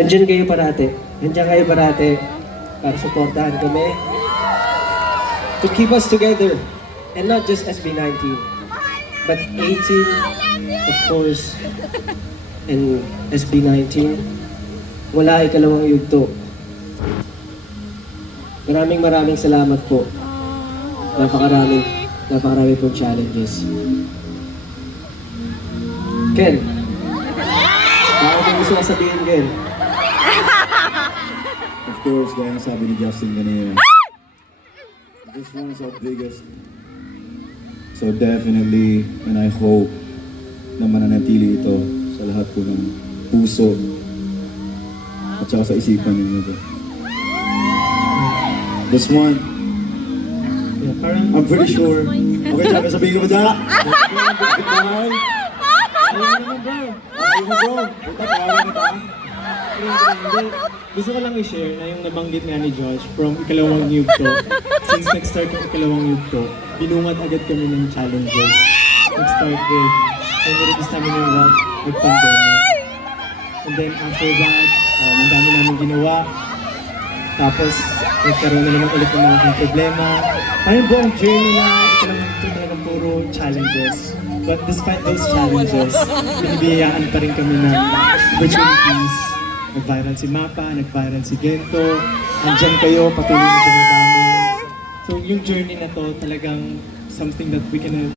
Nandiyan kayo parate. Nandiyan kayo parate para suportahan kami. To keep us together. And not just SB19, but 18, of course, and SB19. Mula ikalawang yugto. Maraming salamat po. Napakarami pong challenges. Ken, bakit ang gusto ka sabihin, Ken? Of course, gaya ng sabi ni Justin kanina, this one is our biggest. So definitely, and I hope na mananatili ito sa lahat po ng puso at saka sa isipan ninyo ito. This one, Yeah, parang, I'm pretty sure. Okay, sabihin ko ba dyan? ayaw naman bro. Ayaw mo bro. Puta, tawagan kita. Hindi. Gusto ko lang i-share na yung nabanggit nga ni Josh from ikalawang yugto. Since nag-start yung ikalawang yugto, binungat agad kami ng challenges. Nag-start with, when nirelease namin yung rock, nag-pandemic. And then after that, ang dami namin ginawa. Tapos, nagkaroon na naman ulit ng mga problema. Parang buong journey na, ito lang ito talagang puro challenges. But despite those challenges, binibiyayaan pa rin kami ng opportunities. Nag-viral si Mapa, nag-viral si Gento. Andyan kayo, patuloy na dumadami. So yung journey na to talagang something that we can